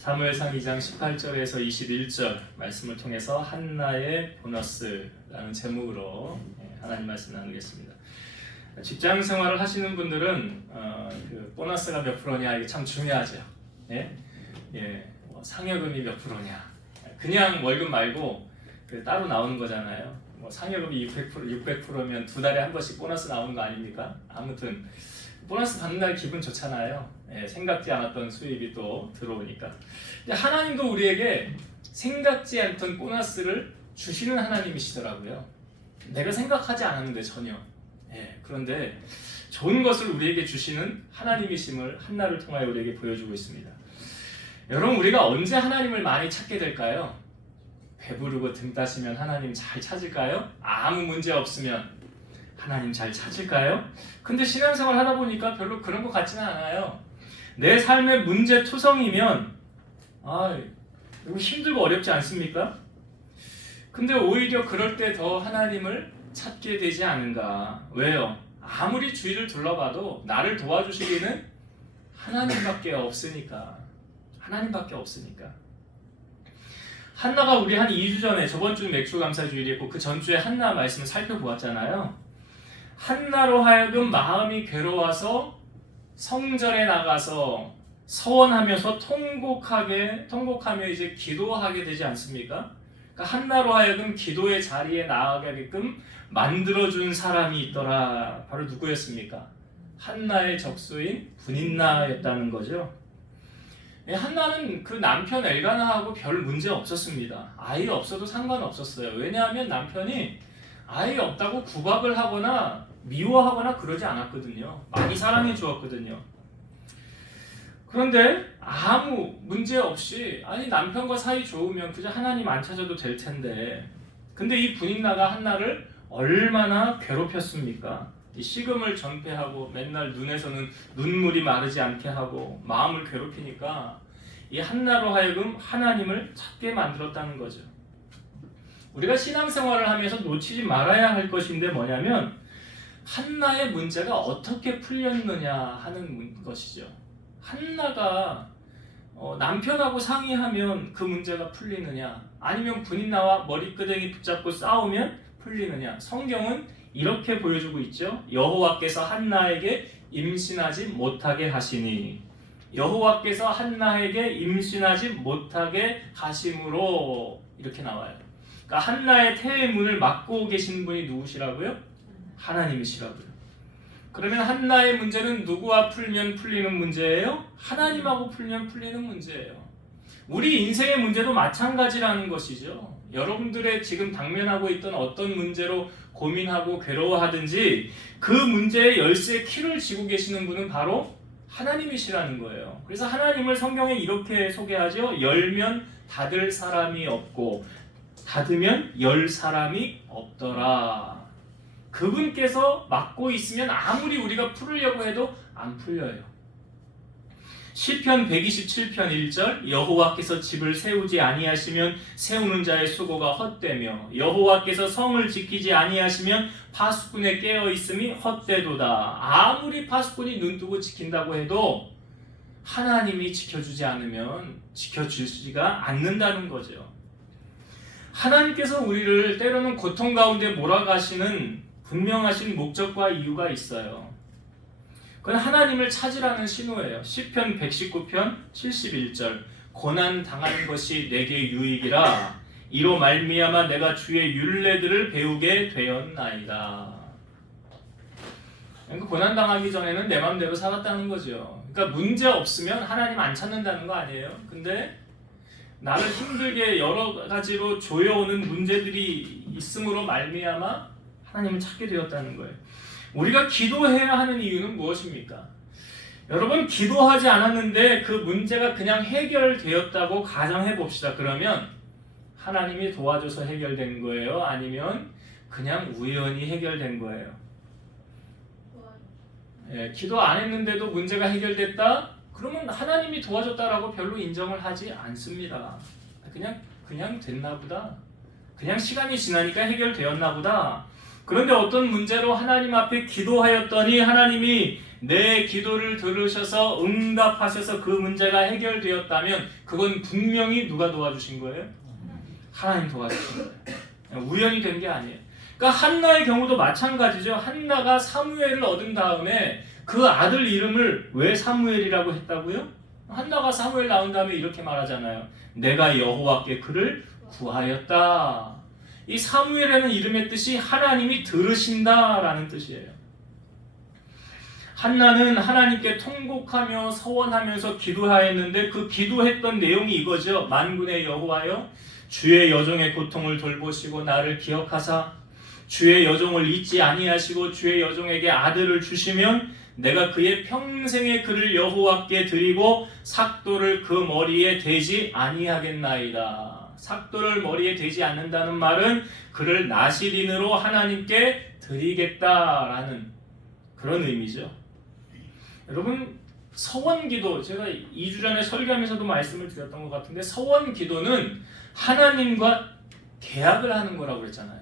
사무엘상 2장 18절에서 21절 말씀을 통해서 한나의 보너스라는 제목으로 하나님 말씀 나누겠습니다. 직장 생활을 하시는 분들은 그 보너스가 몇 프로냐 이게 참 중요하죠. 상여금이 몇 프로냐. 그냥 월급 말고 따로 나오는 거잖아요. 상여금이 600%면 두 달에 한 번씩 보너스 나오는 거 아닙니까? 아무튼 보너스 받는 날 기분 좋잖아요. 생각지 않았던 수입이 또 들어오니까. 근데 하나님도 우리에게 생각지 않던 보너스를 주시는 하나님이시더라고요. 내가 생각하지 않았는데 전혀. 그런데 좋은 것을 우리에게 주시는 하나님이심을 한나를 통하여 우리에게 보여주고 있습니다. 여러분, 우리가 언제 하나님을 많이 찾게 될까요? 배부르고 등 따시면 하나님 잘 찾을까요? 아무 문제 없으면 하나님 잘 찾을까요? 근데 신앙생활 하다 보니까 별로 그런 것 같지는 않아요. 내 삶의 문제투성이면 이거 힘들고 어렵지 않습니까? 근데 오히려 그럴 때 더 하나님을 찾게 되지 않은가. 왜요? 아무리 주위를 둘러봐도 나를 도와주시기는 하나님밖에 없으니까. 하나님밖에 없으니까. 한나가 우리 한 2주 전에 저번 주 맥주감사주일이었고 그 전주에 한나 말씀을 살펴보았잖아요. 한나로 하여금 마음이 괴로워서 성전에 나가서 서원하면서 통곡하며 이제 기도하게 되지 않습니까? 그러니까 한나로 하여금 기도의 자리에 나아가게끔 만들어준 사람이 있더라. 바로 누구였습니까? 한나의 적수인 분인나였다는 거죠. 한나는 그 남편 엘가나하고 별 문제 없었습니다. 아이 없어도 상관없었어요. 왜냐하면 남편이 아이 없다고 구박을 하거나 미워하거나 그러지 않았거든요. 많이 사랑해 주었거든요. 그런데 아무 문제 없이 남편과 사이 좋으면 그저 하나님 안 찾아도 될 텐데, 근데 이 분인나가 한나를 얼마나 괴롭혔습니까? 이 식음을 전폐하고 맨날 눈에서는 눈물이 마르지 않게 하고 마음을 괴롭히니까 이 한나로 하여금 하나님을 찾게 만들었다는 거죠. 우리가 신앙생활을 하면서 놓치지 말아야 할 것인데 뭐냐면 한나의 문제가 어떻게 풀렸느냐 하는 것이죠. 한나가 남편하고 상의하면 그 문제가 풀리느냐, 아니면 분인나와 머리끄댕이 붙잡고 싸우면 풀리느냐. 성경은 이렇게 보여주고 있죠. 여호와께서 한나에게 임신하지 못하게 하시니, 여호와께서 한나에게 임신하지 못하게 하심으로, 이렇게 나와요. 그러니까 한나의 태의 문을 막고 계신 분이 누구시라고요? 하나님이시라고요. 그러면 한나의 문제는 누구와 풀면 풀리는 문제예요? 하나님하고 풀면 풀리는 문제예요. 우리 인생의 문제도 마찬가지라는 것이죠. 여러분들의 지금 당면하고 있던 어떤 문제로 고민하고 괴로워하든지 그 문제의 열쇠 키를 쥐고 계시는 분은 바로 하나님이시라는 거예요. 그래서 하나님을 성경에 이렇게 소개하죠. 열면 닫을 사람이 없고 닫으면 열 사람이 없더라. 그분께서 막고 있으면 아무리 우리가 풀으려고 해도 안 풀려요. 시편 127편 1절, 여호와께서 집을 세우지 아니하시면 세우는 자의 수고가 헛되며 여호와께서 성을 지키지 아니하시면 파수꾼의 깨어있음이 헛되도다. 아무리 파수꾼이 눈뜨고 지킨다고 해도 하나님이 지켜주지 않으면 지켜주지가 않는다는 거죠. 하나님께서 우리를 때로는 고통 가운데 몰아가시는 분명하신 목적과 이유가 있어요. 그건 하나님을 찾으라는 신호예요. 시편 119편 71절, 고난 당하는 것이 내게 유익이라 이로 말미암아 내가 주의 율례들을 배우게 되었나이다. 그러니까 고난 당하기 전에는 내 맘대로 살았다는 거죠. 그러니까 문제 없으면 하나님 안 찾는다는 거 아니에요. 근데 나를 힘들게 여러 가지로 조여오는 문제들이 있음으로 말미암아 하나님을 찾게 되었다는 거예요. 우리가 기도해야 하는 이유는 무엇입니까? 여러분, 기도하지 않았는데 그 문제가 그냥 해결되었다고 가정해 봅시다. 그러면 하나님이 도와줘서 해결된 거예요? 아니면 그냥 우연히 해결된 거예요? 기도 안 했는데도 문제가 해결됐다? 그러면 하나님이 도와줬다라고 별로 인정을 하지 않습니다. 그냥 됐나 보다. 그냥 시간이 지나니까 해결되었나 보다. 그런데 어떤 문제로 하나님 앞에 기도하였더니 하나님이 내 기도를 들으셔서 응답하셔서 그 문제가 해결되었다면 그건 분명히 누가 도와주신 거예요? 하나님 도와주신 거예요. 우연히 된 게 아니에요. 그러니까 한나의 경우도 마찬가지죠. 한나가 사무엘을 얻은 다음에 그 아들 이름을 왜 사무엘이라고 했다고요? 한나가 사무엘 나온 다음에 이렇게 말하잖아요. 내가 여호와께 그를 구하였다. 이 사무엘이라는 이름의 뜻이 하나님이 들으신다라는 뜻이에요. 한나는 하나님께 통곡하며 서원하면서 기도하였는데 그 기도했던 내용이 이거죠. 만군의 여호와여, 주의 여종의 고통을 돌보시고 나를 기억하사 주의 여종을 잊지 아니하시고 주의 여종에게 아들을 주시면 내가 그의 평생의 그를 여호와께 드리고 삭도를 그 머리에 대지 아니하겠나이다. 삭도를 머리에 대지 않는다는 말은 그를 나시린으로 하나님께 드리겠다라는 그런 의미죠. 여러분, 서원기도, 제가 2주 전에 설교하면서도 말씀을 드렸던 것 같은데 서원기도는 하나님과 계약을 하는 거라고 그랬잖아요.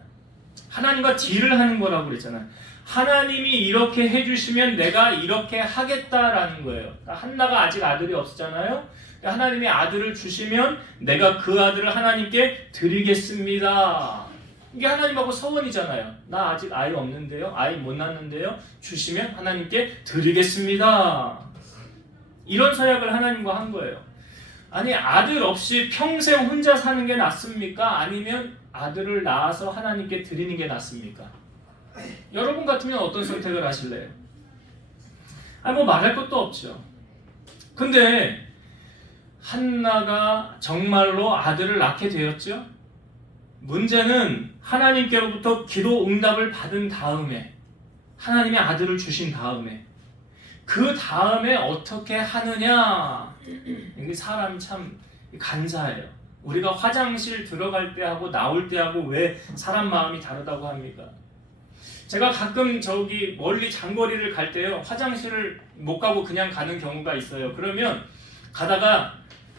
하나님과 딜을 하는 거라고 그랬잖아요. 하나님이 이렇게 해주시면 내가 이렇게 하겠다라는 거예요. 한나가 아직 아들이 없었잖아요. 하나님이 아들을 주시면 내가 그 아들을 하나님께 드리겠습니다. 이게 하나님하고 서원이잖아요. 나 아직 아이 없는데요. 아이 못 낳는데요. 주시면 하나님께 드리겠습니다. 이런 서약을 하나님과 한 거예요. 아니, 아들 없이 평생 혼자 사는 게 낫습니까? 아니면 아들을 낳아서 하나님께 드리는 게 낫습니까? 여러분 같으면 어떤 선택을 하실래요? 뭐 말할 것도 없죠. 근데 한나가 정말로 아들을 낳게 되었죠. 문제는 하나님께로부터 기도 응답을 받은 다음에, 하나님이 아들을 주신 다음에, 그 다음에 어떻게 하느냐. 이게 사람이 참 간사해요. 우리가 화장실 들어갈 때 하고 나올 때 하고 왜 사람 마음이 다르다고 합니까? 제가 가끔 저기 멀리 장거리를 갈 때요, 화장실을 못 가고 그냥 가는 경우가 있어요. 그러면 가다가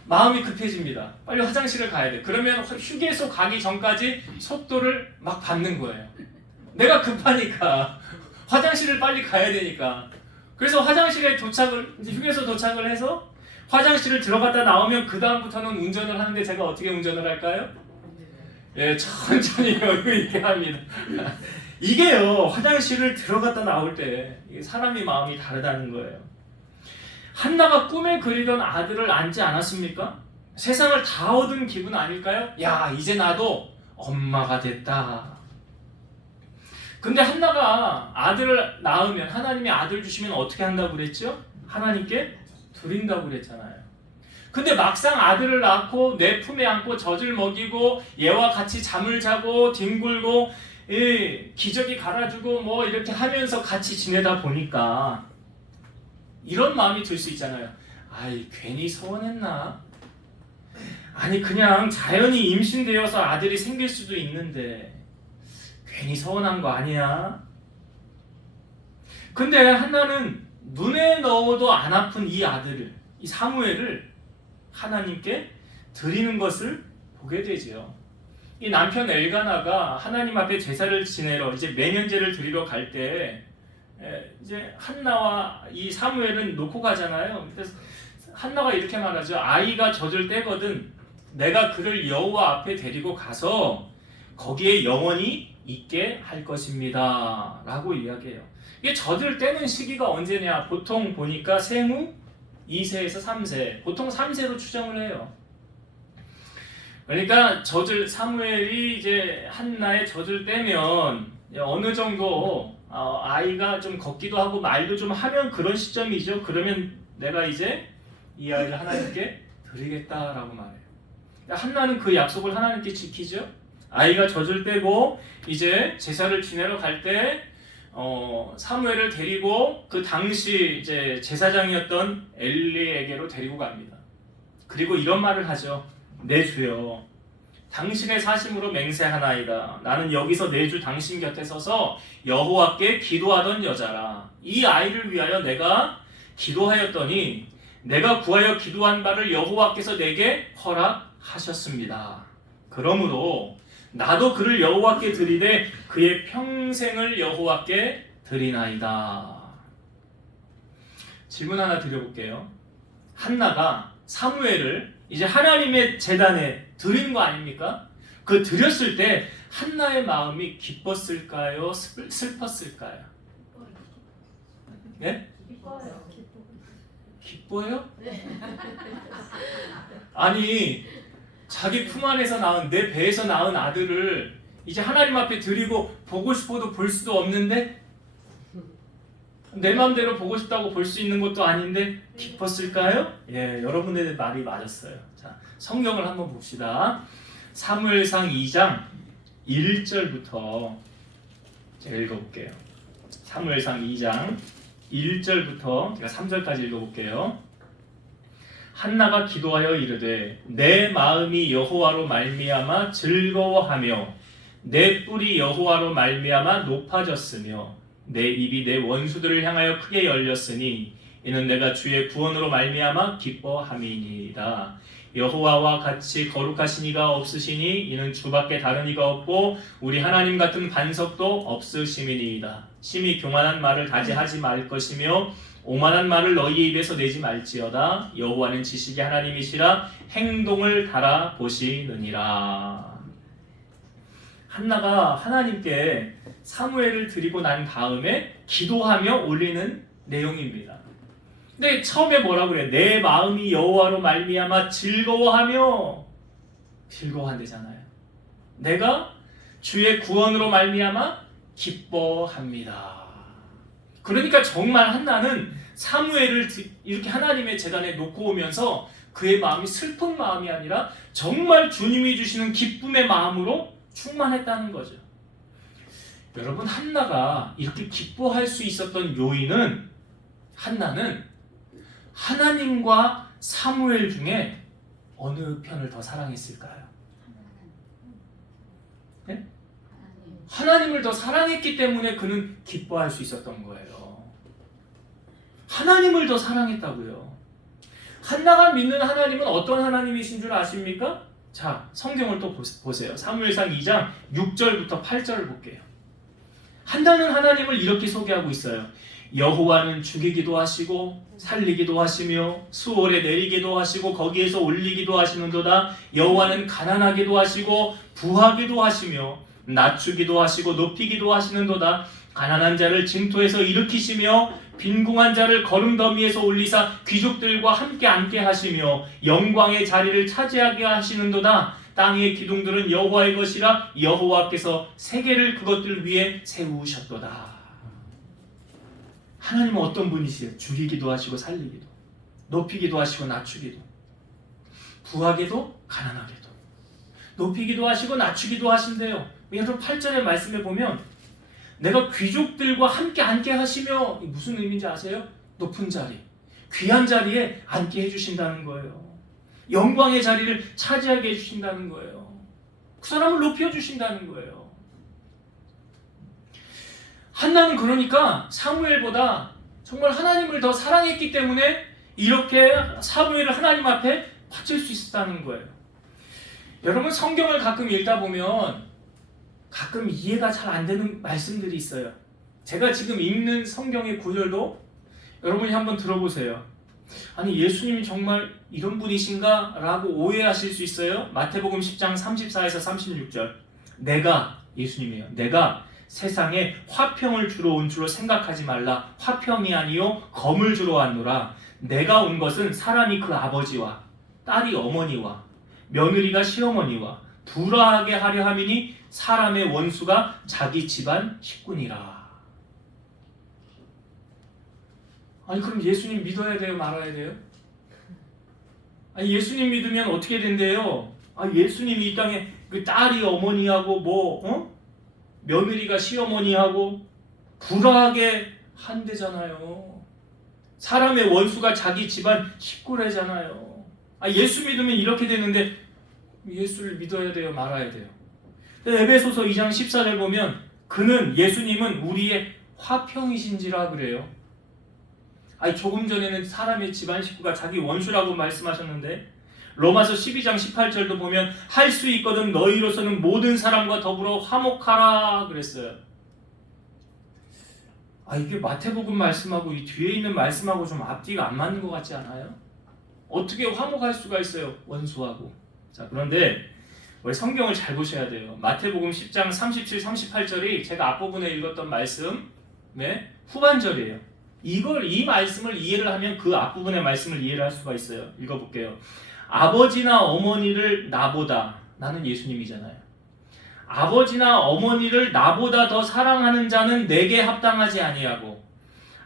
마음이 급해집니다. 빨리 화장실을 가야 돼. 그러면 휴게소 가기 전까지 속도를 막 밟는 거예요. 내가 급하니까 화장실을 빨리 가야 되니까. 그래서 화장실에 휴게소 도착을 해서 화장실을 들어갔다 나오면 그 다음부터는 운전을 하는데 제가 어떻게 운전을 할까요? 예, 천천히 여유 있게 합니다. 이게요, 화장실을 들어갔다 나올 때 사람이 마음이 다르다는 거예요. 한나가 꿈에 그리던 아들을 낳지 않았습니까? 세상을 다 얻은 기분 아닐까요? 야, 이제 나도 엄마가 됐다. 근데 한나가 아들을 낳으면, 하나님이 아들 주시면 어떻게 한다고 그랬죠? 하나님께 드린다고 그랬잖아요. 근데 막상 아들을 낳고 내 품에 안고 젖을 먹이고 얘와 같이 잠을 자고 뒹굴고 기저귀 갈아주고 뭐 이렇게 하면서 같이 지내다 보니까 이런 마음이 들 수 있잖아요. 아이, 괜히 서운했나? 아니, 그냥 자연히 임신되어서 아들이 생길 수도 있는데 괜히 서운한 거 아니야? 근데 한나는 눈에 넣어도 안 아픈 이 아들을, 이 사무엘을 하나님께 드리는 것을 보게 되죠. 이 남편 엘가나가 하나님 앞에 제사를 지내러 이제 매년제를 드리러 갈 때 이제 한나와 이 사무엘은 놓고 가잖아요. 그래서 한나가 이렇게 말하죠. 아이가 젖을 때거든 내가 그를 여호와 앞에 데리고 가서 거기에 영원히 있게 할 것입니다 라고 이야기해요. 이게 젖을 떼는 시기가 언제냐, 보통 보니까 생후 2세에서 3세, 보통 3세로 추정을 해요. 그러니까 사무엘이 이제 한나의 젖을 떼면 어느 정도 아이가 좀 걷기도 하고 말도 좀 하면 그런 시점이죠. 그러면 내가 이제 이 아이를 하나님께 드리겠다라고 말해요. 한나는 그 약속을 하나님께 지키죠. 아이가 젖을 떼고 이제 제사를 지내러 갈 때 사무엘을 데리고 그 당시 이제 제사장이었던 엘리에게로 데리고 갑니다. 그리고 이런 말을 하죠. 내 주여, 당신의 사심으로 맹세하나이다. 나는 여기서 내 주 당신 곁에 서서 여호와께 기도하던 여자라. 이 아이를 위하여 내가 기도하였더니 내가 구하여 기도한 바를 여호와께서 내게 허락하셨습니다. 그러므로 나도 그를 여호와께 드리되 그의 평생을 여호와께 드리나이다. 질문 하나 드려볼게요. 한나가 사무엘을 이제 하나님의 제단에 드린 거 아닙니까? 그 드렸을 때 한나의 마음이 기뻤을까요? 슬펐을까요? 네? 기뻐요? 아니, 자기 품 안에서 낳은, 내 배에서 낳은 아들을 이제 하나님 앞에 드리고 보고 싶어도 볼 수도 없는데, 내 마음대로 보고 싶다고 볼 수 있는 것도 아닌데 기뻤을까요? 예, 여러분의 말이 맞았어요. 자, 성경을 한번 봅시다. 사무엘상 2장 1절부터 제가 읽어볼게요. 사무엘상 2장 1절부터 제가 3절까지 읽어볼게요. 한나가 기도하여 이르되 내 마음이 여호와로 말미암아 즐거워하며 내 뿔이 여호와로 말미암아 높아졌으며 내 입이 내 원수들을 향하여 크게 열렸으니 이는 내가 주의 구원으로 말미암아 기뻐함이니이다. 여호와와 같이 거룩하신 이가 없으시니 이는 주밖에 다른 이가 없고 우리 하나님 같은 반석도 없으심이니이다. 심히 교만한 말을 다지하지 말 것이며 오만한 말을 너희의 입에서 내지 말지어다. 여호와는 지식의 하나님이시라 행동을 달아 보시느니라. 한나가 하나님께 사무엘을 드리고 난 다음에 기도하며 올리는 내용입니다. 근데 처음에 뭐라고 그래? 내 마음이 여호와로 말미암아 즐거워하며, 즐거워한대잖아요. 내가 주의 구원으로 말미암아 기뻐합니다. 그러니까 정말 한나는 사무엘을 이렇게 하나님의 제단에 놓고 오면서 그의 마음이 슬픈 마음이 아니라 정말 주님이 주시는 기쁨의 마음으로 충만했다는 거죠. 여러분, 한나가 이렇게 기뻐할 수 있었던 요인은, 한나는 하나님과 사무엘 중에 어느 편을 더 사랑했을까요? 네? 하나님을 더 사랑했기 때문에 그는 기뻐할 수 있었던 거예요. 하나님을 더 사랑했다고요. 한나가 믿는 하나님은 어떤 하나님이신 줄 아십니까? 자, 성경을 또 보세요. 사무엘상 2장 6절부터 8절을 볼게요. 한나는 하나님을 이렇게 소개하고 있어요. 여호와는 죽이기도 하시고 살리기도 하시며 수월에 내리기도 하시고 거기에서 올리기도 하시는도다. 여호와는 가난하기도 하시고 부하기도 하시며 낮추기도 하시고 높이기도 하시는도다. 가난한 자를 징토에서 일으키시며 빈궁한 자를 거름더미에서 올리사 귀족들과 함께 앉게 하시며 영광의 자리를 차지하게 하시는도다. 땅의 기둥들은 여호와의 것이라 여호와께서 세계를 그것들 위에 세우셨도다. 하나님은 어떤 분이시에요? 죽이기도 하시고 살리기도, 높이기도 하시고 낮추기도, 부하게도 가난하게도, 높이기도 하시고 낮추기도 하신대요. 여러분 8절의 말씀에 보면 내가 귀족들과 함께 앉게 하시며, 무슨 의미인지 아세요? 높은 자리, 귀한 자리에 앉게 해주신다는 거예요. 영광의 자리를 차지하게 해주신다는 거예요. 그 사람을 높여주신다는 거예요. 한나는 그러니까 사무엘보다 정말 하나님을 더 사랑했기 때문에 이렇게 사무엘을 하나님 앞에 바칠 수 있었다는 거예요. 여러분, 성경을 가끔 읽다 보면 가끔 이해가 잘 안 되는 말씀들이 있어요. 제가 지금 읽는 성경의 구절도 여러분이 한번 들어보세요. 아니, 예수님이 정말 이런 분이신가? 라고 오해하실 수 있어요. 마태복음 10장 34에서 36절. 내가, 예수님이에요. 내가 세상에 화평을 주러 온 줄로 생각하지 말라. 화평이 아니요 검을 주러 왔노라. 내가 온 것은 사람이 그 아버지와 딸이 어머니와 며느리가 시어머니와 불화하게 하려 함이니 사람의 원수가 자기 집안 식구니라. 아니, 그럼 예수님 믿어야 돼요? 말아야 돼요? 아니, 예수님 믿으면 어떻게 된대요? 아, 예수님이 이 땅에 그 딸이 어머니하고 며느리가 시어머니하고 불화하게 한대잖아요. 사람의 원수가 자기 집안 식구래잖아요. 아, 예수 믿으면 이렇게 되는데 예수를 믿어야 돼요? 말아야 돼요? 에베소서 2장 14절 보면 그는, 예수님은 우리의 화평이신지라 그래요. 아니, 조금 전에는 사람의 집안 식구가 자기 원수라고 말씀하셨는데 로마서 12장 18절도 보면 할 수 있거든 너희로서는 모든 사람과 더불어 화목하라 그랬어요. 이게 마태복음 말씀하고 이 뒤에 있는 말씀하고 좀 앞뒤가 안 맞는 것 같지 않아요? 어떻게 화목할 수가 있어요? 원수하고. 자, 그런데 우리 성경을 잘 보셔야 돼요. 마태복음 10장 37, 38절이 제가 앞부분에 읽었던 말씀, 네, 후반절이에요. 이 말씀을 이해를 하면 그 앞부분의 말씀을 이해를 할 수가 있어요. 읽어볼게요. 아버지나 어머니를 나보다, 나는 예수님이잖아요. 아버지나 어머니를 나보다 더 사랑하는 자는 내게 합당하지 아니하고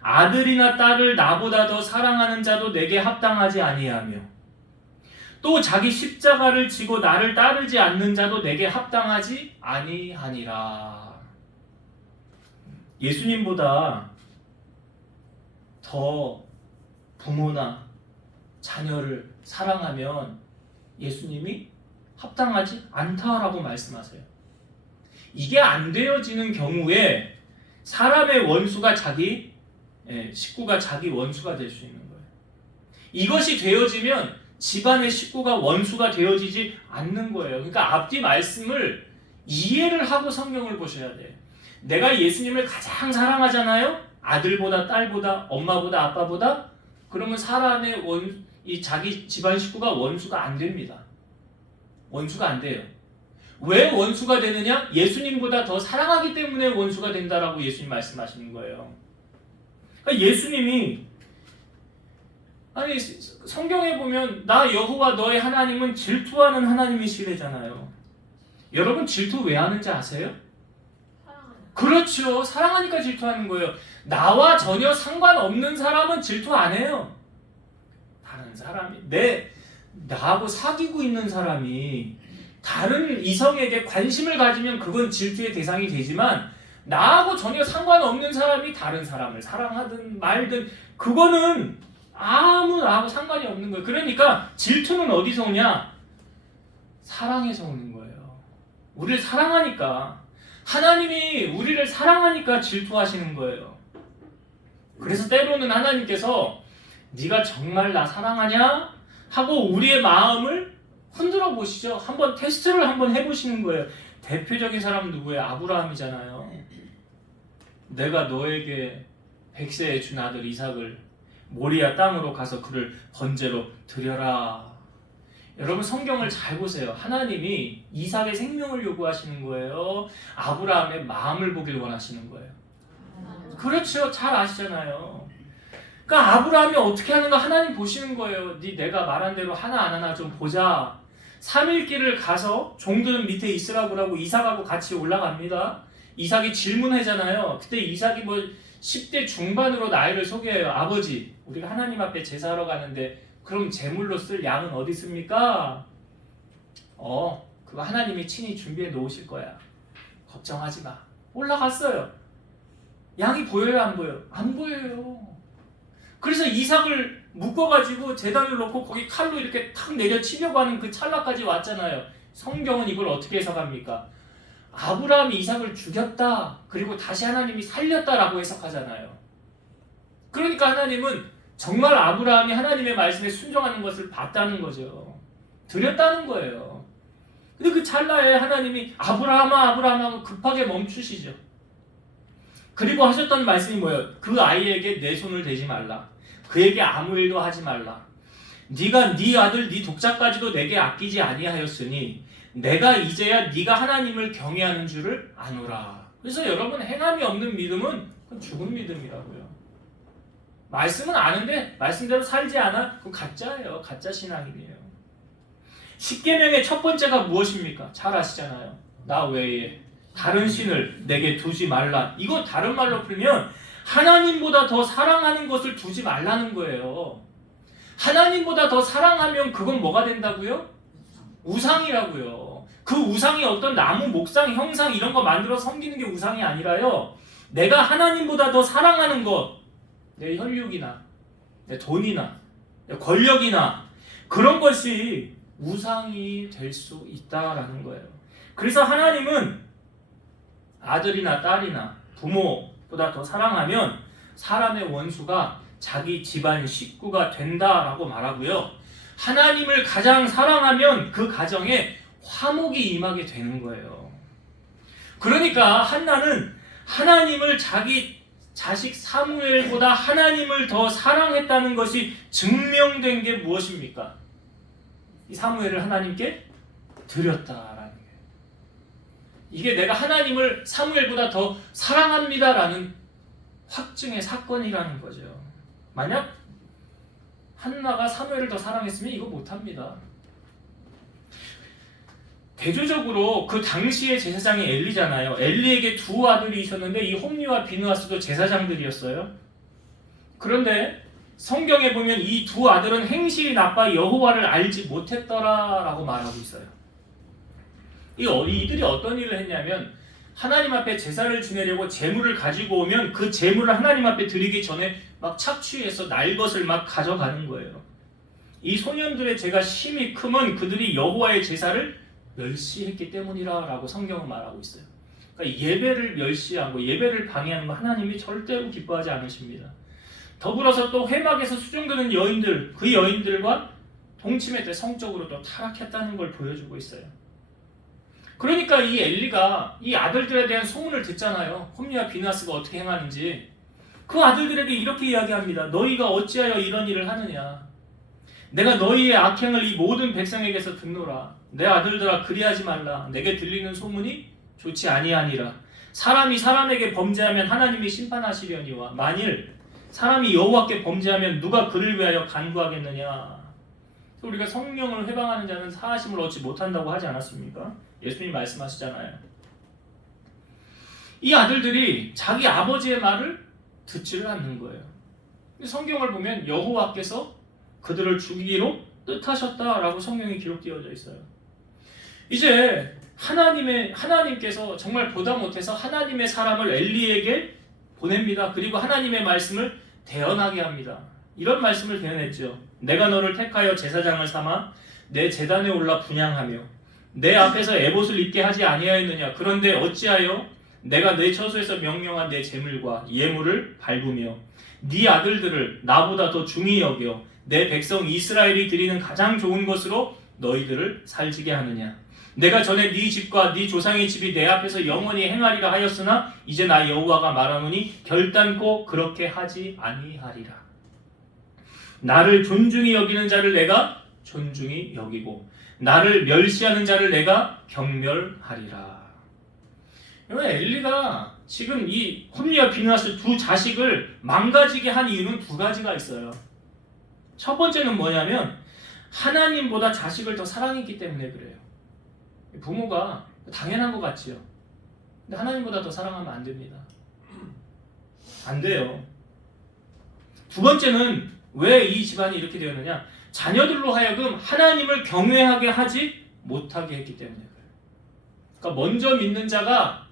아들이나 딸을 나보다 더 사랑하는 자도 내게 합당하지 아니하며 또 자기 십자가를 지고 나를 따르지 않는 자도 내게 합당하지 아니하니라. 예수님보다 더 부모나 자녀를 사랑하면 예수님이 합당하지 않다라고 말씀하세요. 이게 안 되어지는 경우에 사람의 원수가 식구가 자기 원수가 될 수 있는 거예요. 이것이 되어지면 집안의 식구가 원수가 되어지지 않는 거예요. 그러니까 앞뒤 말씀을 이해를 하고 성경을 보셔야 돼요. 내가 예수님을 가장 사랑하잖아요. 아들보다 딸보다 엄마보다 아빠보다. 그러면 사람의 자기 집안 식구가 원수가 안 됩니다. 원수가 안 돼요. 왜 원수가 되느냐? 예수님보다 더 사랑하기 때문에 원수가 된다라고 예수님 말씀하시는 거예요. 그러니까 예수님이 성경에 보면 나 여호와 너의 하나님은 질투하는 하나님이시래잖아요. 여러분 질투 왜 하는지 아세요? 그렇죠. 사랑하니까 질투하는 거예요. 나와 전혀 상관없는 사람은 질투 안 해요. 다른 사람이 나하고 사귀고 있는 사람이 다른 이성에게 관심을 가지면 그건 질투의 대상이 되지만 나하고 전혀 상관없는 사람이 다른 사람을 사랑하든 말든 그거는 아무 나하고 상관이 없는 거예요. 그러니까 질투는 어디서 오냐? 사랑에서 오는 거예요. 우리를 사랑하니까 하나님이 우리를 사랑하니까 질투하시는 거예요. 그래서 때로는 하나님께서 네가 정말 나 사랑하냐? 하고 우리의 마음을 흔들어 보시죠. 한번 테스트를 한번 해보시는 거예요. 대표적인 사람은 누구예요? 아브라함이잖아요. 내가 너에게 100세에 준 아들 이삭을 모리아 땅으로 가서 그를 번제로 드려라. 여러분 성경을 잘 보세요. 하나님이 이삭의 생명을 요구하시는 거예요. 아브라함의 마음을 보길 원하시는 거예요. 그렇죠. 잘 아시잖아요. 그러니까 아브라함이 어떻게 하는가 하나님 보시는 거예요. 내가 말한 대로 하나 안 하나 좀 보자. 3일 길을 가서 종들은 밑에 있으라고 하고 이삭하고 같이 올라갑니다. 이삭이 질문하잖아요. 그때 이삭이 10대 중반으로 나이를 소개해요. 아버지, 우리가 하나님 앞에 제사하러 가는데 그럼 제물로 쓸 양은 어디 있습니까? 그거 하나님이 친히 준비해 놓으실 거야. 걱정하지 마. 올라갔어요. 양이 보여요, 안 보여요? 안 보여요. 그래서 이삭을 묶어가지고 제단을 놓고 거기 칼로 이렇게 탁 내려치려고 하는 그 찰나까지 왔잖아요. 성경은 이걸 어떻게 해석합니까? 아브라함이 이삭을 죽였다. 그리고 다시 하나님이 살렸다라고 해석하잖아요. 그러니까 하나님은 정말 아브라함이 하나님의 말씀에 순종하는 것을 봤다는 거죠. 드렸다는 거예요. 근데 그 찰나에 하나님이 아브라함아 하고 급하게 멈추시죠. 그리고 하셨던 말씀이 뭐예요? 그 아이에게 내 손을 대지 말라. 그에게 아무 일도 하지 말라. 네가 네 아들 네 독자까지도 내게 아끼지 아니하였으니 내가 이제야 네가 하나님을 경외하는 줄을 아노라. 그래서 여러분 행함이 없는 믿음은 그건 죽은 믿음이라고요. 말씀은 아는데 말씀대로 살지 않아? 그건 가짜예요. 가짜 신앙이에요. 십계명의 첫 번째가 무엇입니까? 잘 아시잖아요. 나 외에 다른 신을 내게 두지 말라. 이거 다른 말로 풀면 하나님보다 더 사랑하는 것을 두지 말라는 거예요. 하나님보다 더 사랑하면 그건 뭐가 된다고요? 우상이라고요. 그 우상이 어떤 나무, 목상, 형상 이런 거 만들어 섬기는 게 우상이 아니라요. 내가 하나님보다 더 사랑하는 것, 내 혈육이나 내 돈이나 내 권력이나 그런 것이 우상이 될 수 있다라는 거예요. 그래서 하나님은 아들이나 딸이나 부모보다 더 사랑하면 사람의 원수가 자기 집안 식구가 된다라고 말하고요. 하나님을 가장 사랑하면 그 가정에 화목이 임하게 되는 거예요. 그러니까 한나는 하나님을 자기 자식 사무엘보다 하나님을 더 사랑했다는 것이 증명된 게 무엇입니까? 이 사무엘을 하나님께 드렸다라는 거예요. 이게 내가 하나님을 사무엘보다 더 사랑합니다라는 확증의 사건이라는 거죠. 만약 한나가 사무엘을 더 사랑했으면 이거 못합니다. 대조적으로 그 당시의 제사장이 엘리잖아요. 엘리에게 두 아들이 있었는데 이 홈리와 비느하스도 제사장들이었어요. 그런데 성경에 보면 이 두 아들은 행실이 나빠 여호와를 알지 못했더라라고 말하고 있어요. 이들이 어떤 일을 했냐면 하나님 앞에 제사를 지내려고 제물을 가지고 오면 그 제물을 하나님 앞에 드리기 전에 막 착취해서 날 것을 막 가져가는 거예요. 이 소년들의 죄가 심히 크면 그들이 여호와의 제사를 멸시했기 때문이라고 성경은 말하고 있어요. 그러니까 예배를 멸시하고 예배를 방해하는 거 하나님이 절대로 기뻐하지 않으십니다. 더불어서 또 회막에서 수종드는 여인들, 그 여인들과 동침에 때 성적으로 또 타락했다는 걸 보여주고 있어요. 그러니까 이 엘리가 이 아들들에 대한 소문을 듣잖아요. 홈리와 비느하스가 어떻게 행하는지. 그 아들들에게 이렇게 이야기합니다. 너희가 어찌하여 이런 일을 하느냐. 내가 너희의 악행을 이 모든 백성에게서 듣노라. 내 아들들아 그리하지 말라. 내게 들리는 소문이 좋지 아니하니라. 사람이 사람에게 범죄하면 하나님이 심판하시려니와 만일 사람이 여호와께 범죄하면 누가 그를 위하여 간구하겠느냐. 우리가 성령을 회방하는 자는 사하심을 얻지 못한다고 하지 않았습니까? 예수님이 말씀하시잖아요. 이 아들들이 자기 아버지의 말을 듣지를 않는 거예요. 성경을 보면 여호와께서 그들을 죽이기로 뜻하셨다라고 성경에 기록되어져 있어요. 이제 하나님께서 정말 보다 못해서 하나님의 사람을 엘리에게 보냅니다. 그리고 하나님의 말씀을 대언하게 합니다. 이런 말씀을 대언했죠. 내가 너를 택하여 제사장을 삼아 내 제단에 올라 분향하며 내 앞에서 에봇을 입게 하지 아니하였느냐. 그런데 어찌하여 내가 내 처소에서 명령한 내 제물과 예물을 밟으며 네 아들들을 나보다 더 중히 여겨 내 백성 이스라엘이 드리는 가장 좋은 것으로 너희들을 살지게 하느냐. 내가 전에 네 집과 네 조상의 집이 내 앞에서 영원히 행하리라 하였으나 이제 나 여호와가 말하노니 결단코 그렇게 하지 아니하리라. 나를 존중히 여기는 자를 내가 존중히 여기고 나를 멸시하는 자를 내가 경멸하리라. 엘리가 지금 이 홈리와 비느하스 두 자식을 망가지게 한 이유는 두 가지가 있어요. 첫 번째는 뭐냐면 하나님보다 자식을 더 사랑했기 때문에 그래요. 부모가 당연한 것 같지요. 근데 하나님보다 더 사랑하면 안 됩니다. 안 돼요. 두 번째는 왜 이 집안이 이렇게 되었느냐? 자녀들로 하여금 하나님을 경외하게 하지 못하게 했기 때문에 그래요. 그러니까 먼저 믿는 자가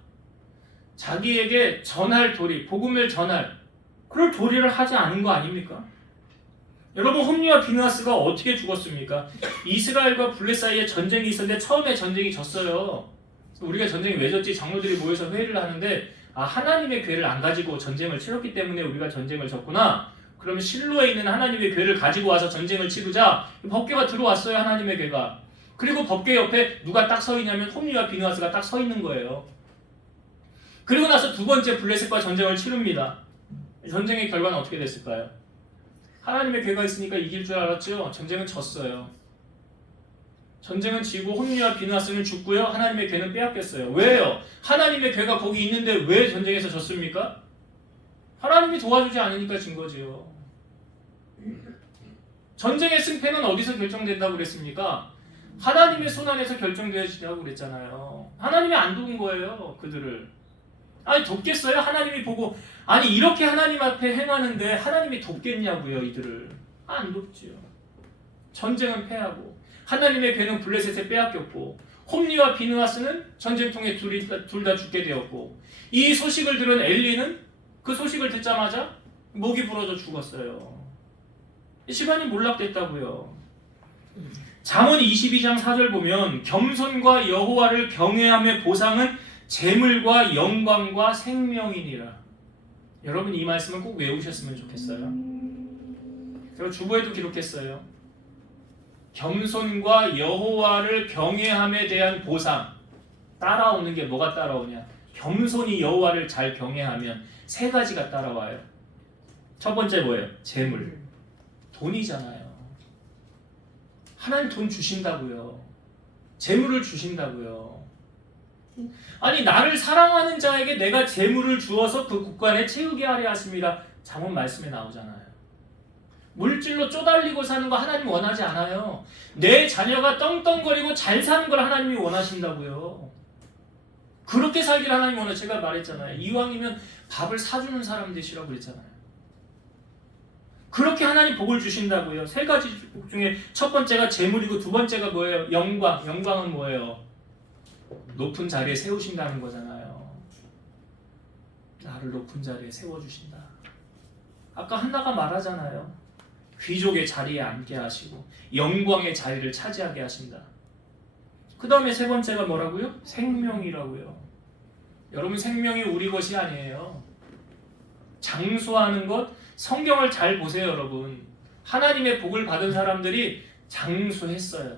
자기에게 전할 도리, 복음을 전할 그럴 도리를 하지 않은 거 아닙니까? 여러분 홈리와 비느하스가 어떻게 죽었습니까? 이스라엘과 블레 사이에 전쟁이 있었는데 처음에 전쟁이 졌어요. 우리가 전쟁이 왜 졌지? 장로들이 모여서 회의를 하는데 하나님의 괴를 안 가지고 전쟁을 치렀기 때문에 우리가 전쟁을 졌구나. 그러면 실로에 있는 하나님의 괴를 가지고 와서 전쟁을 치르자. 법궤가 들어왔어요. 하나님의 괴가. 그리고 법궤 옆에 누가 딱 서 있냐면 홈리와 비느하스가 딱 서 있는 거예요. 그리고 나서 두 번째 블레셋과 전쟁을 치릅니다. 전쟁의 결과는 어떻게 됐을까요? 하나님의 괴가 있으니까 이길 줄 알았죠? 전쟁은 졌어요. 전쟁은 지고 홈리와 비느하스는 죽고요. 하나님의 괴는 빼앗겼어요. 왜요? 하나님의 괴가 거기 있는데 왜 전쟁에서 졌습니까? 하나님이 도와주지 않으니까 진 거지요. 전쟁의 승패는 어디서 결정된다고 그랬습니까? 하나님의 손 안에서 결정되어지라고 그랬잖아요. 하나님이 안 도운 거예요. 그들을. 아니 돕겠어요? 하나님이 보고 아니 이렇게 하나님 앞에 행하는데 하나님이 돕겠냐고요. 이들을. 안 돕지요. 전쟁은 패하고 하나님의 괴는 블레셋에 빼앗겼고 홈리와 비느하스는 전쟁통에 둘 다 죽게 되었고 이 소식을 들은 엘리는 그 소식을 듣자마자 목이 부러져 죽었어요. 집안이 몰락됐다고요. 잠언 22장 4절 보면 겸손과 여호와를 경외함의 보상은 재물과 영광과 생명이니라. 여러분 이 말씀을 꼭 외우셨으면 좋겠어요. 제가 주보에도 기록했어요. 겸손과 여호와를 경외함에 대한 보상. 따라오는 게 뭐가 따라오냐? 겸손히 여호와를 잘 경외하면 세 가지가 따라와요. 첫 번째 뭐예요? 재물. 돈이잖아요. 하나님 돈 주신다고요. 재물을 주신다고요. 아니 나를 사랑하는 자에게 내가 재물을 주어서 그 국간에 채우게 하려 하십니다. 잠언 말씀에 나오잖아요. 물질로 쪼달리고 사는 거 하나님 원하지 않아요. 내 자녀가 떵떵거리고 잘 사는 걸 하나님이 원하신다고요. 그렇게 살기를 하나님 원해요. 제가 말했잖아요. 이왕이면 밥을 사주는 사람 되시라고 그랬잖아요. 그렇게 하나님 복을 주신다고요. 세 가지 복 중에 첫 번째가 재물이고 두 번째가 뭐예요? 영광. 영광은 뭐예요? 높은 자리에 세우신다는 거잖아요. 나를 높은 자리에 세워주신다. 아까 한나가 말하잖아요. 귀족의 자리에 앉게 하시고 영광의 자리를 차지하게 하신다. 그 다음에 세 번째가 뭐라고요? 생명이라고요. 여러분 생명이 우리 것이 아니에요. 장수하는 것, 성경을 잘 보세요 여러분. 하나님의 복을 받은 사람들이 장수했어요.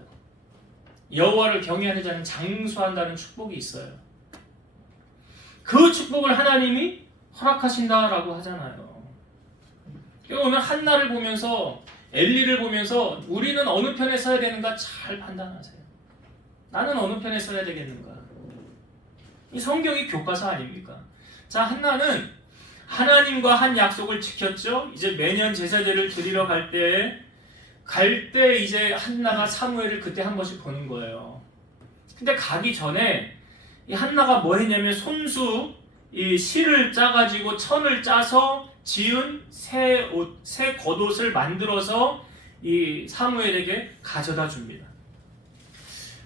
여호와를 경외하는 자는 장수한다는 축복이 있어요. 그 축복을 하나님이 허락하신다라고 하잖아요. 그러니까 오늘 한나를 보면서 엘리를 보면서 우리는 어느 편에 서야 되는가 잘 판단하세요. 나는 어느 편에 서야 되겠는가? 이 성경이 교과서 아닙니까? 자, 한나는 하나님과 한 약속을 지켰죠. 이제 매년 제사제를 드리러 갈 때 이제 한나가 사무엘을 그때 한 번씩 보는 거예요. 근데 가기 전에 이 한나가 뭐 했냐면 손수 이 실을 짜가지고 천을 짜서 지은 새 겉옷을 만들어서 이 사무엘에게 가져다 줍니다.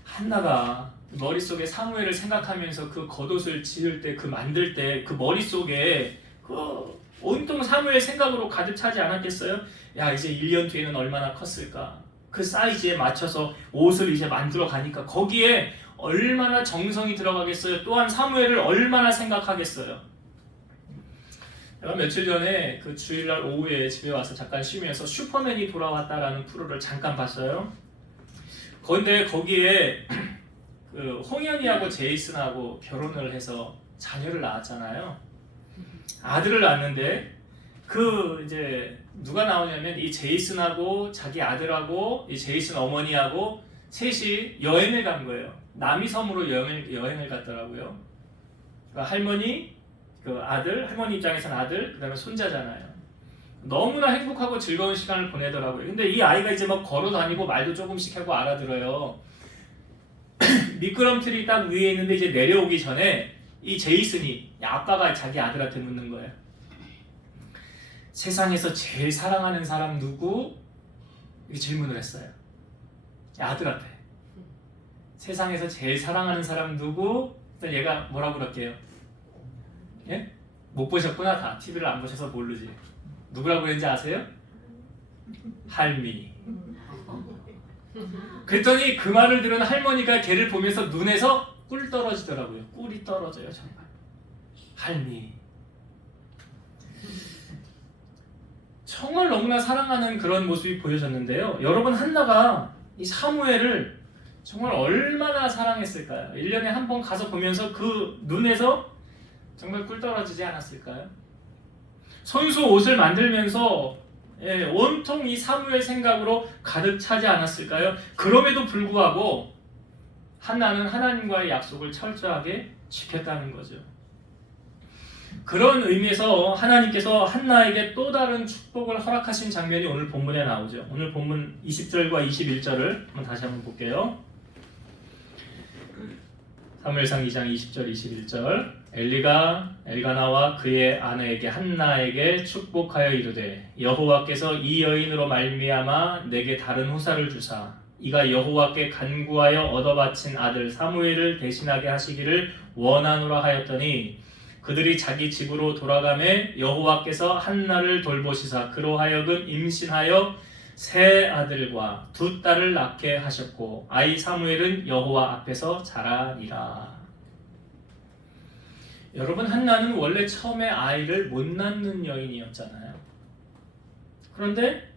한나가 머릿속에 사무엘을 생각하면서 그 겉옷을 지을 때, 그 만들 때 그 머릿속에 그 온통 사무엘 생각으로 가득 차지 않았겠어요? 야, 이제 1년 뒤에는 얼마나 컸을까? 그 사이즈에 맞춰서 옷을 이제 만들어 가니까 거기에 얼마나 정성이 들어가겠어요? 또한 사무엘을 얼마나 생각하겠어요? 제가 며칠 전에 그 주일날 오후에 집에 와서 잠깐 쉬면서 슈퍼맨이 돌아왔다라는 프로를 잠깐 봤어요. 그런데 거기에 그 홍현이하고 제이슨하고 결혼을 해서 자녀를 낳았잖아요. 아들을 낳았는데 그 이제 누가 나오냐면 이 제이슨하고 자기 아들하고 이 제이슨 어머니하고 셋이 여행을 간 거예요. 남이섬으로 여행을 갔더라고요. 그 할머니, 그 아들, 할머니 입장에서는 아들, 그 다음에 손자잖아요. 너무나 행복하고 즐거운 시간을 보내더라고요. 근데 이 아이가 이제 막 걸어 다니고 말도 조금씩 하고 알아들어요. 미끄럼틀이 딱 위에 있는데 이제 내려오기 전에 이 제이슨이 아빠가 자기 아들한테 묻는 거예요. 세상에서 제일 사랑하는 사람 누구? 이렇게 질문을 했어요. 아들한테. 세상에서 제일 사랑하는 사람 누구? 일단 얘가 뭐라고 그럴게요? 예? 못 보셨구나. 다 TV를 안 보셔서 모르지. 누구라고 그랬는지 아세요? 할미. 그랬더니 그 말을 들은 할머니가 걔를 보면서 눈에서 꿀 떨어지더라고요. 꿀이 떨어져요 정말. 할미. 정말 너무나 사랑하는 그런 모습이 보여졌는데요. 여러분 한나가 이 사무엘을 정말 얼마나 사랑했을까요? 1년에 한 번 가서 보면서 그 눈에서 정말 꿀 떨어지지 않았을까요? 손수 옷을 만들면서 온통 이 사무엘 생각으로 가득 차지 않았을까요? 그럼에도 불구하고 한나는 하나님과의 약속을 철저하게 지켰다는 거죠. 그런 의미에서 하나님께서 한나에게 또 다른 축복을 허락하신 장면이 오늘 본문에 나오죠. 오늘 본문 20절과 21절을 다시 한번 볼게요. 사무엘상 2장 20절 21절 엘가나와 그의 아내에게 한나에게 축복하여 이르되 여호와께서 이 여인으로 말미암아 내게 다른 후사를 주사 이가 여호와께 간구하여 얻어 바친 아들 사무엘을 대신하게 하시기를 원하노라 하였더니 그들이 자기 집으로 돌아가매 여호와께서 한나를 돌보시사 그로 하여금 임신하여 세 아들과 두 딸을 낳게 하셨고 아이 사무엘은 여호와 앞에서 자라니라. 여러분 한나는 원래 처음에 아이를 못 낳는 여인이었잖아요. 그런데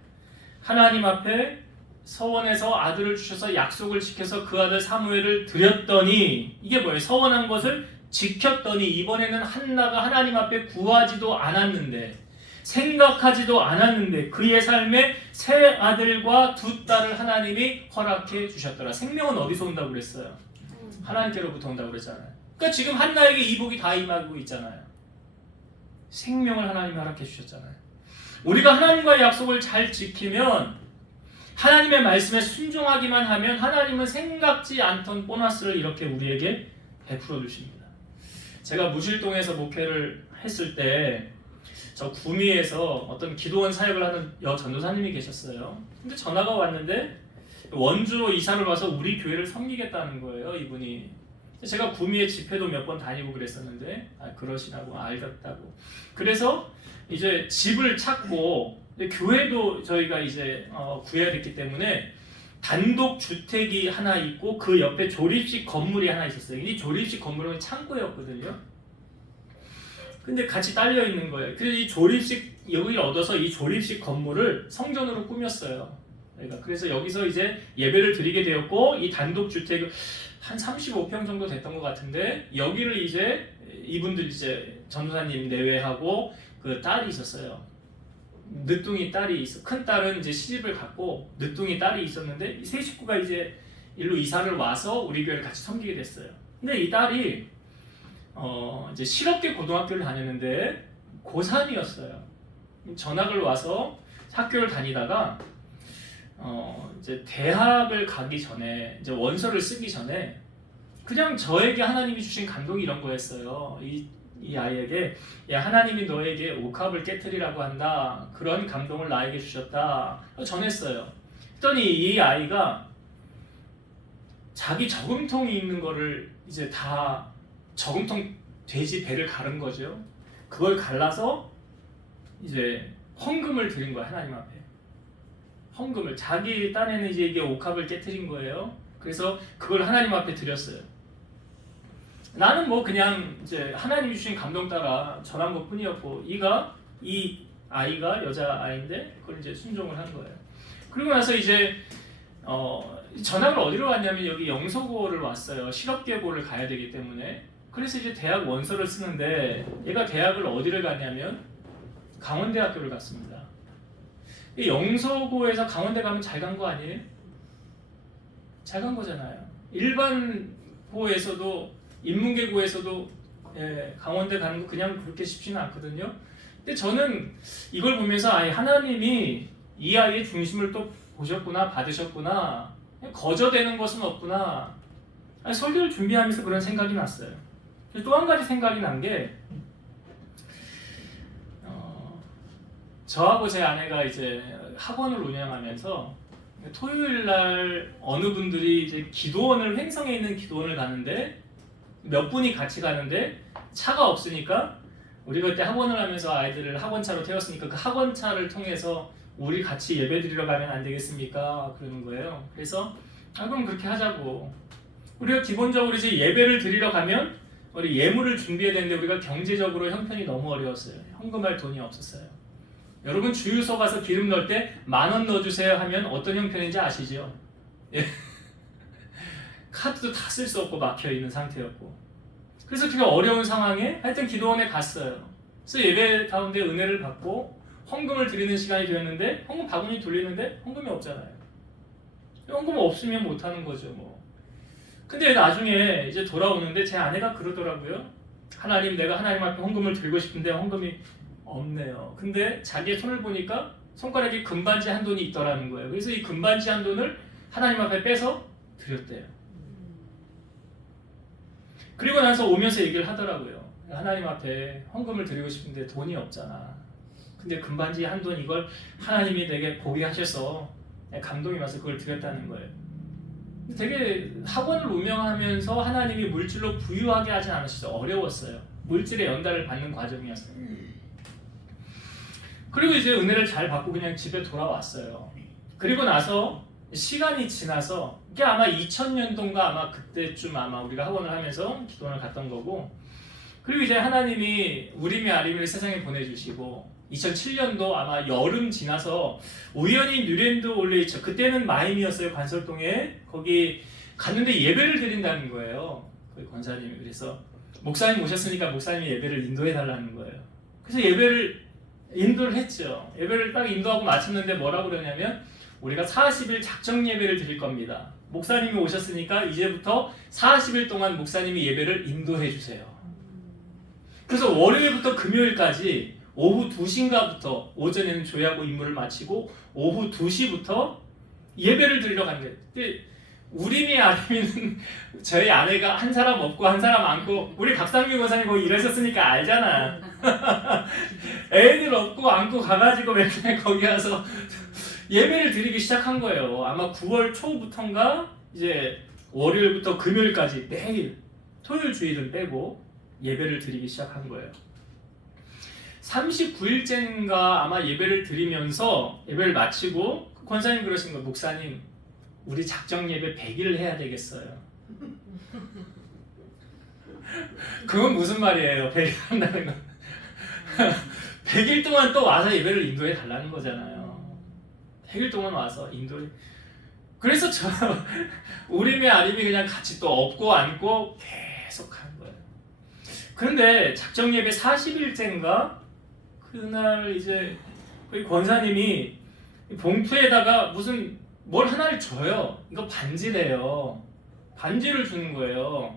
하나님 앞에 서원해서 아들을 주셔서 약속을 지켜서 그 아들 사무엘을 드렸더니 이게 뭐예요? 서원한 것을 지켰더니 이번에는 한나가 하나님 앞에 구하지도 않았는데, 생각하지도 않았는데 그의 삶에 세 아들과 두 딸을 하나님이 허락해 주셨더라. 생명은 어디서 온다고 그랬어요? 하나님께로부터 온다고 그랬잖아요. 그러니까 지금 한나에게 이 복이 다 임하고 있잖아요. 생명을 하나님이 허락해 주셨잖아요. 우리가 하나님과의 약속을 잘 지키면, 하나님의 말씀에 순종하기만 하면 하나님은 생각지 않던 보너스를 이렇게 우리에게 베풀어 주십니다. 제가 무실동에서 목회를 했을 때 저 구미에서 어떤 기도원 사역을 하는 전도사님이 계셨어요. 근데 전화가 왔는데 원주로 이사를 와서 우리 교회를 섬기겠다는 거예요, 이분이. 제가 구미에 집회도 몇 번 다니고 그랬었는데 그러시라고 알겠다고. 그래서 이제 집을 찾고, 교회도 저희가 이제 구해야 됐기 때문에 단독 주택이 하나 있고 그 옆에 조립식 건물이 하나 있었어요. 이 조립식 건물은 창고였거든요. 근데 같이 딸려 있는 거예요. 그래서 이 조립식 여기를 얻어서 이 조립식 건물을 성전으로 꾸몄어요. 그래서 여기서 이제 예배를 드리게 되었고, 이 단독 주택 한 35평 정도 됐던 것 같은데, 여기를 이제 이분들 이제 전도사님 내외하고 그 딸이 있었어요. 늦둥이 딸이 있어. 큰 딸은 이제 시집을 갔고 늦둥이 딸이 있었는데, 이 세 식구가 이제 일로 이사를 와서 우리 교회를 같이 섬기게 됐어요. 근데 이 딸이 이제 실업계 고등학교를 다녔는데 고3이었어요. 전학을 와서 학교를 다니다가 이제 대학을 가기 전에, 이제 원서를 쓰기 전에 그냥 저에게 하나님이 주신 감동이 이런 거였어요. 이 아이에게, 야, 하나님이 너에게 옥합을 깨트리라고 한다. 그런 감동을 나에게 주셨다. 전했어요. 그랬더니 이 아이가 자기 저금통이 있는 거를 이제 다 저금통 돼지 배를 갈은 거죠. 그걸 갈라서 이제 헌금을 드린 거야, 하나님 앞에. 헌금을. 자기 딴에는 이제 이게 옥합을 깨트린 거예요. 그래서 그걸 하나님 앞에 드렸어요. 나는 뭐 그냥 이제 하나님이 주신 감동 따라 전한 것 뿐이었고, 이 아이가 여자 아이인데 그걸 이제 순종을 한 거예요. 그리고 나서 이제 전학을 어디로 왔냐면 여기 영서고를 왔어요. 실업계고를 가야 되기 때문에. 그래서 이제 대학 원서를 쓰는데, 얘가 대학을 어디를 갔냐면 강원대학교를 갔습니다. 이 영서고에서 강원대 가면 잘 간 거 아니에요? 잘 간 거잖아요. 일반 고에서도, 인문계고에서도 강원대 가는 거 그냥 그렇게 쉽지는 않거든요. 근데 저는 이걸 보면서 하나님이 이 아이의 중심을 또 보셨구나, 받으셨구나, 거저되는 것은 없구나. 설교를 준비하면서 그런 생각이 났어요. 또 한 가지 생각이 난 게, 저하고 제 아내가 이제 학원을 운영하면서 토요일 날 어느 분들이 이제 기도원을, 횡성에 있는 기도원을 가는데, 몇 분이 같이 가는데 차가 없으니까, 우리가 그때 학원을 하면서 아이들을 학원차로 태웠으니까 그 학원차를 통해서 우리 같이 예배 드리러 가면 안 되겠습니까? 그러는 거예요. 그래서 그럼 그렇게 하자고. 우리가 기본적으로 이제 예배를 드리러 가면 우리 예물을 준비해야 되는데 우리가 경제적으로 형편이 너무 어려웠어요. 헌금할 돈이 없었어요. 여러분 주유소 가서 기름 넣을 때 10,000원 넣어주세요 하면 어떤 형편인지 아시죠? 예. 카드도 다 쓸 수 없고 막혀있는 상태였고, 그래서 그가 어려운 상황에 하여튼 기도원에 갔어요. 그래서 예배 가운데 은혜를 받고 헌금을 드리는 시간이 되었는데, 헌금 바구니 돌리는데 헌금이 없잖아요. 헌금 없으면 못하는 거죠 뭐. 근데 나중에 이제 돌아오는데 제 아내가 그러더라고요. 하나님, 내가 하나님 앞에 헌금을 드리고 싶은데 헌금이 없네요. 근데 자기의 손을 보니까 손가락에 금반지 한 돈이 있더라는 거예요. 그래서 이 금반지 한 돈을 하나님 앞에 빼서 드렸대요. 그리고 나서 오면서 얘기를 하더라고요. 하나님 앞에 헌금을 드리고 싶은데 돈이 없잖아. 근데 금반지 한 돈, 이걸 하나님이 내게 보게 하셔서 감동이 와서 그걸 드렸다는 거예요. 되게 학원을 운영하면서 하나님이 물질로 부유하게 하지 않으시죠. 어려웠어요. 물질의 연달을 받는 과정이었어요. 그리고 이제 은혜를 잘 받고 그냥 집에 돌아왔어요. 그리고 나서 시간이 지나서, 이게 아마 2000년도인가 아마 그때쯤 아마 우리가 학원을 하면서 기도원을 갔던 거고, 그리고 이제 하나님이 우림의 아림을 세상에 보내주시고 2007년도 아마 여름 지나서 우연히 뉴랜드 올레이처, 그때는 마임이었어요. 관설동에. 거기 갔는데 예배를 드린다는 거예요. 거기 권사님이. 그래서 목사님 오셨으니까 목사님이 예배를 인도해 달라는 거예요. 그래서 예배를 인도를 했죠. 예배를 딱 인도하고 마쳤는데 뭐라고 그러냐면 우리가 40일 작정 예배를 드릴 겁니다. 목사님이 오셨으니까 이제부터 40일 동안 목사님이 예배를 인도해 주세요. 그래서 월요일부터 금요일까지 오후 2시인가부터 오전에는 조회하고 임무를 마치고 오후 2시부터 예배를 드리러 가는 거예요. 근데 우리미 아니면 저희 아내가 한 사람 없고 한 사람 안고 우리 박상규 권사님 거기 일하셨으니까 알잖아. 애들 없고 안고 가가지고 맨날 거기 와서 예배를 드리기 시작한 거예요. 아마 9월 초부터인가 이제 월요일부터 금요일까지 매일 토요일 주일은 빼고 예배를 드리기 시작한 거예요. 39일째인가 아마 예배를 드리면서 예배를 마치고 권사님 그러신 거예요. 목사님 우리 작정 예배 100일을 해야 되겠어요. 그건 무슨 말이에요? 100일 한다는 건 100일 동안 또 와서 예배를 인도해 달라는 거잖아요. 100일 동안 와서 인도해. 그래서 우리미 아림이 그냥 같이 또 업고 안고 계속 하는 거예요. 그런데 작정 예배 40일째인가 그날 이제 거기 권사님이 봉투에다가 무슨 뭘 하나를 줘요. 이거 반지래요. 반지를 주는 거예요.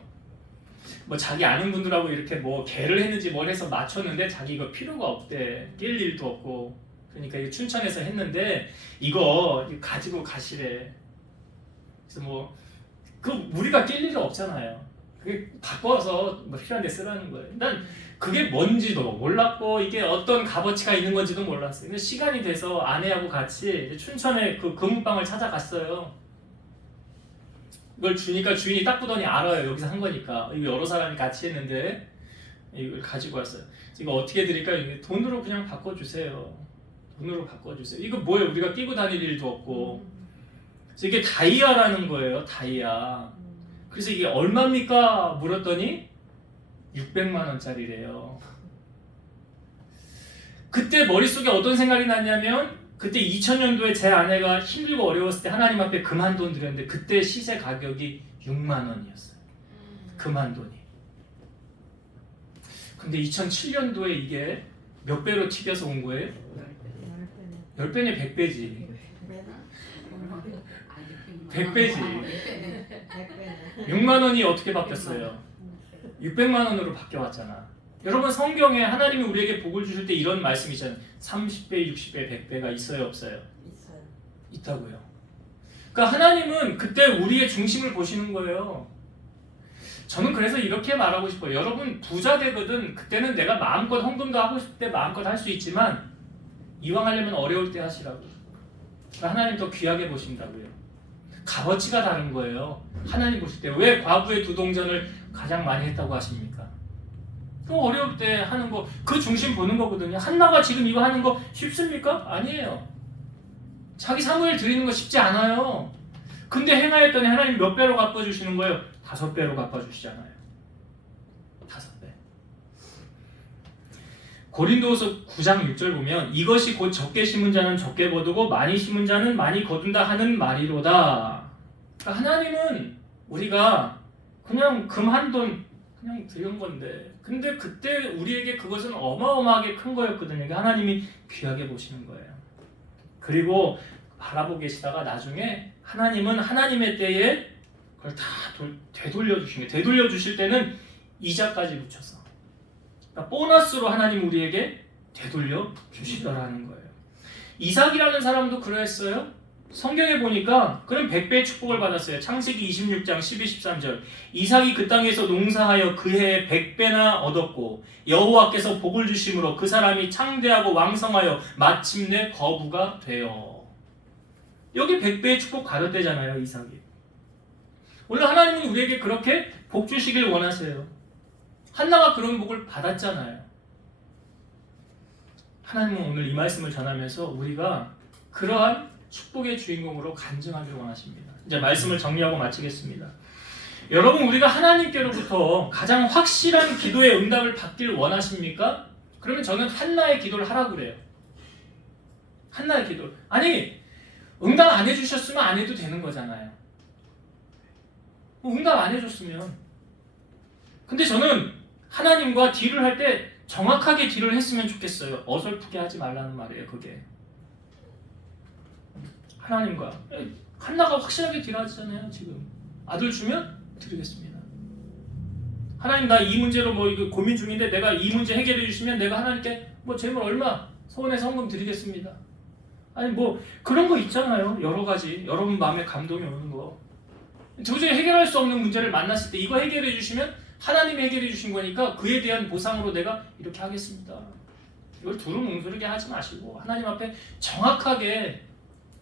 뭐 자기 아는 분들하고 이렇게 뭐 개를 했는지 뭘 해서 맞췄는데 자기 이거 필요가 없대. 낄 일도 없고. 그러니까 이거 춘천에서 했는데 이거 가지고 가시래. 그래서 뭐 그 우리가 낄 일이 없잖아요. 그게 바꿔서 뭐 필요한 데 쓰라는 거예요. 난 그게 뭔지도 몰랐고 이게 어떤 값어치가 있는 건지도 몰랐어요. 근데 시간이 돼서 아내하고 같이 이제 춘천에 그 금은방을 찾아갔어요. 이걸 주니까 주인이 딱 보더니 알아요. 여기서 한 거니까. 이거 여러 사람이 같이 했는데 이걸 가지고 왔어요. 이거 어떻게 드릴까요? 돈으로 그냥 바꿔주세요. 돈으로 바꿔주세요. 이거 뭐예요? 우리가 끼고 다닐 일도 없고. 그래서 이게 다이아라는 거예요. 다이아. 그래서 이게 얼마입니까? 물었더니 600만 원짜리래요. 그때 머릿속에 어떤 생각이 났냐면 그때 2000년도에 제 아내가 힘들고 어려웠을 때 하나님 앞에 금한돈 드렸는데 그때 시세 가격이 6만 원이었어요. 금한돈이. 근데 2007년도에 이게 몇 배로 튀겨서 온 거예요? 10배냐 100배지. 100배지. 6만 원이 어떻게 바뀌었어요? 600만 원으로 바뀌어왔잖아. 여러분 성경에 하나님이 우리에게 복을 주실 때 이런 말씀이 있잖아요. 30배, 60배, 100배가 있어요 없어요? 있어요. 있다고요. 그러니까 하나님은 그때 우리의 중심을 보시는 거예요. 저는 그래서 이렇게 말하고 싶어요. 여러분 부자 되거든 그때는 내가 마음껏 헌금도 하고 싶을 때 마음껏 할 수 있지만 이왕 하려면 어려울 때 하시라고. 그러니까 하나님 더 귀하게 보신다고요. 값어치가 다른 거예요. 하나님 보실 때 왜 과부의 두 동전을 가장 많이 했다고 하십니까? 또 어려울 때 하는 거 그 중심 보는 거거든요. 한나가 지금 이거 하는 거 쉽습니까? 아니에요. 자기 사무엘 드리는 거 쉽지 않아요. 근데 행하였더니 하나님 몇 배로 갚아주시는 거예요? 5배로 갚아주시잖아요. 5배. 고린도후서 9장 6절 보면 이것이 곧 적게 심은 자는 적게 거두고 많이 심은 자는 많이 거둔다 하는 말이로다. 그러니까 하나님은 우리가 그냥 금 한 돈 그냥 드린 건데 근데 그때 우리에게 그것은 어마어마하게 큰 거였거든요. 그러니까 하나님이 귀하게 보시는 거예요. 그리고 바라보고 계시다가 나중에 하나님은 하나님의 때에 그걸 다 되돌려 주신 거예요. 되돌려 주실 때는 이자까지 붙여서 그러니까 보너스로 하나님 우리에게 되돌려 주시더라는 거예요. 이삭이라는 사람도 그러했어요. 성경에 보니까 그는 100배의 축복을 받았어요. 창세기 26장 12, 13절 이삭이 그 땅에서 농사하여 그 해에 100배나 얻었고 여호와께서 복을 주심으로 그 사람이 창대하고 왕성하여 마침내 거부가 되어. 여기 100배의 축복 받았대잖아요. 이삭이. 원래 하나님은 우리에게 그렇게 복 주시길 원하세요. 한나가 그런 복을 받았잖아요. 하나님은 오늘 이 말씀을 전하면서 우리가 그러한 축복의 주인공으로 간증하기를 원하십니다. 이제 말씀을 정리하고 마치겠습니다. 여러분 우리가 하나님께로부터 가장 확실한 기도의 응답을 받길 원하십니까? 그러면 저는 한나의 기도를 하라고 그래요. 한나의 기도. 아니 응답 안 해주셨으면 안 해도 되는 거잖아요. 응답 안 해줬으면. 근데 저는 하나님과 딜을 할 때 정확하게 딜을 했으면 좋겠어요. 어설프게 하지 말라는 말이에요. 그게 하나님과 한나가 확실하게 딜하잖아요. 지금 아들 주면 드리겠습니다. 하나님 나 이 문제로 뭐 이거 고민 중인데 내가 이 문제 해결해 주시면 내가 하나님께 뭐 재물 얼마 소원해서 헌금 드리겠습니다. 아니 뭐 그런 거 있잖아요. 여러 가지 여러분 마음에 감동이 오는 거. 도저히 해결할 수 없는 문제를 만났을 때 이거 해결해 주시면 하나님이 해결해 주신 거니까 그에 대한 보상으로 내가 이렇게 하겠습니다. 이걸 두루뭉술하게 하지 마시고 하나님 앞에 정확하게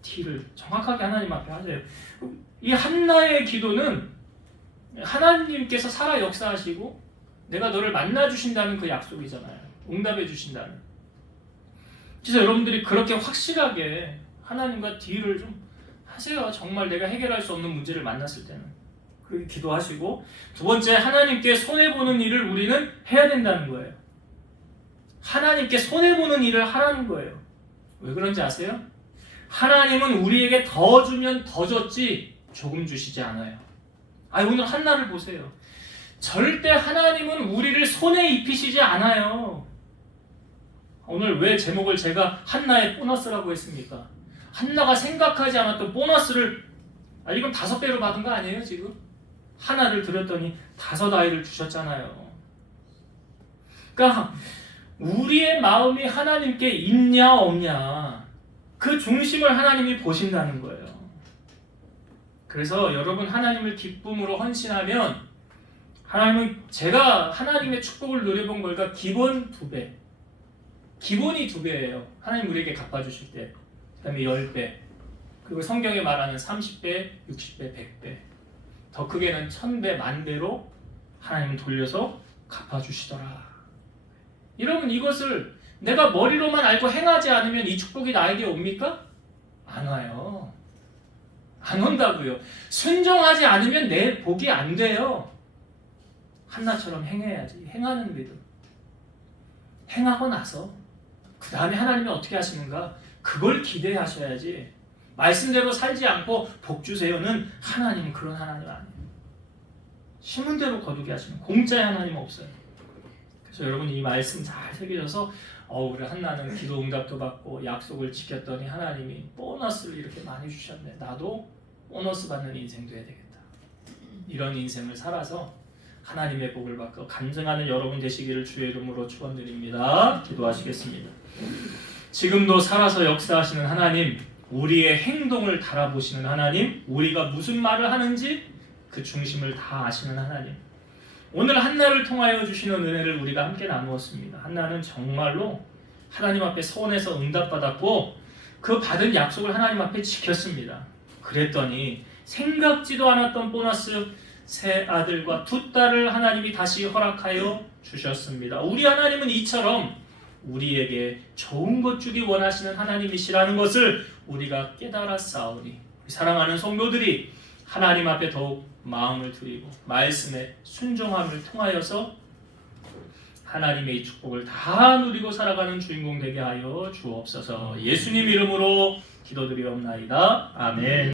딜을 정확하게 하나님 앞에 하세요. 이 한나의 기도는 하나님께서 살아 역사하시고 내가 너를 만나 주신다는 그 약속이잖아요. 응답해 주신다는. 그래서 여러분들이 그렇게 확실하게 하나님과 딜을 좀 하세요. 정말 내가 해결할 수 없는 문제를 만났을 때는 그렇게 기도하시고, 두 번째 하나님께 손해보는 일을 우리는 해야 된다는 거예요. 하나님께 손해보는 일을 하라는 거예요. 왜 그런지 아세요? 하나님은 우리에게 더 주면 더 줬지 조금 주시지 않아요. 오늘 한나를 보세요. 절대 하나님은 우리를 손해 입히시지 않아요. 오늘 왜 제목을 제가 한나의 보너스라고 했습니까? 한나가 생각하지 않았던 보너스를 이건 5배로 받은 거 아니에요 지금? 하나를 드렸더니 5 아이를 주셨잖아요. 그러니까 우리의 마음이 하나님께 있냐 없냐 그 중심을 하나님이 보신다는 거예요. 그래서 여러분 하나님을 기쁨으로 헌신하면 하나님은 제가 하나님의 축복을 누려본 걸까 기본 2배 기본이 2배예요. 하나님 우리에게 갚아주실 때. 그 다음에 10배 그리고 성경에 말하는 30배, 60배, 100배 더 크게는 1000배, 10,000배로 하나님은 돌려서 갚아주시더라. 여러분 이것을 내가 머리로만 알고 행하지 않으면 이 축복이 나에게 옵니까? 안 와요. 안 온다고요. 순종하지 않으면 내 복이 안 돼요. 한나처럼 행해야지. 행하는 믿음. 행하고 나서 그 다음에 하나님이 어떻게 하시는가? 그걸 기대하셔야지. 말씀대로 살지 않고 복 주세요는 하나님은 그런 하나님 아니에요. 심은 대로 거두게 하시는 공짜의 하나님 없어요. 그래서 여러분 이 말씀 잘 새기셔서 우리 한나는 기도 응답도 받고 약속을 지켰더니 하나님이 보너스를 이렇게 많이 주셨네. 나도 보너스 받는 인생 돼야 되겠다. 이런 인생을 살아서 하나님의 복을 받고 간증하는 여러분 되시기를 주의 이름으로 축원드립니다. 기도하시겠습니다. 지금도 살아서 역사하시는 하나님, 우리의 행동을 달아보시는 하나님, 우리가 무슨 말을 하는지 그 중심을 다 아시는 하나님, 오늘 한나를 통하여 주시는 은혜를 우리가 함께 나누었습니다. 한나는 정말로 하나님 앞에 서원해서 응답받았고 그 받은 약속을 하나님 앞에 지켰습니다. 그랬더니 생각지도 않았던 보너스 3 아들과 2 딸을 하나님이 다시 허락하여 주셨습니다. 우리 하나님은 이처럼 우리에게 좋은 것 주기 원하시는 하나님이시라는 것을 우리가 깨달았사오니 사랑하는 성도들이 하나님 앞에 더욱 마음을 드리고 말씀에 순종함을 통하여서 하나님의 이 축복을 다 누리고 살아가는 주인공 되게 하여 주옵소서. 예수님 이름으로 기도드리옵나이다. 아멘.